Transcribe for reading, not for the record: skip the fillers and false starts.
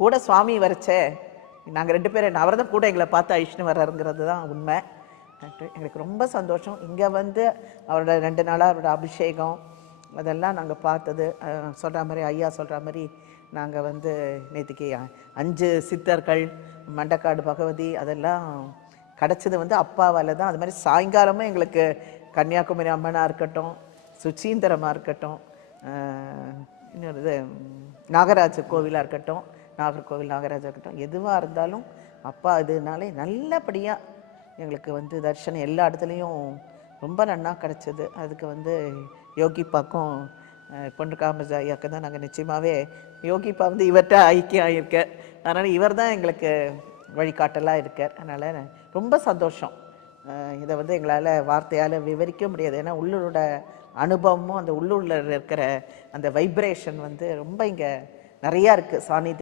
கூட சுவாமி வரைச்சே நாங்கள் 2 பேரும் அவர் தான் கூட எங்களை பார்த்து அழிச்சுன்னு வர்றாருங்கிறது தான் உண்மை. எங்களுக்கு ரொம்ப சந்தோஷம். இங்கே வந்து அவரோட 2 நாளாக அவரோட அபிஷேகம் அதெல்லாம் நாங்கள் பார்த்தது. சொல்கிற மாதிரி ஐயா சொல்கிற மாதிரி நாங்கள் வந்து நேற்றுக்கு 5 சித்தர்கள், மண்டக்காடு பகவதி அதெல்லாம் கிடச்சது வந்து அப்பாவால் தான். அது மாதிரி சாயங்காலமும் எங்களுக்கு கன்னியாகுமரி அம்மனாக இருக்கட்டும், சுச்சீந்திரமாக இருக்கட்டும், இன்னொரு இது நாகராஜ கோவிலாக இருக்கட்டும், நாகர்கோவில் நாகராஜா இருக்கட்டும், எதுவாக இருந்தாலும் அப்பா இதுனாலே நல்லபடியாக எங்களுக்கு வந்து தரிசனம் எல்லா இடத்துலையும் ரொம்ப நன்னா கிடச்சிது. அதுக்கு வந்து யோகிப்பாக்கும் பொண்ணு காமராஜ் ஐயாக்கு தான் நாங்கள் நிச்சயமாகவே யோகிப்பா வந்து இவர்கிட்ட ஐக்கியம் ஆகியிருக்கார். அதனால் இவர் தான் எங்களுக்கு வழிகாட்டலாக இருக்கார். அதனால் ரொம்ப சந்தோஷம். இதை வந்து எங்களால் வார்த்தையால் விவரிக்க முடியாது. ஏன்னா உள்ளூரோட அனுபவமும் அந்த உள்ளூரில் இருக்கிற அந்த வைப்ரேஷன் வந்து ரொம்ப இங்கே நிறையா இருக்குது. சாநித்தியம்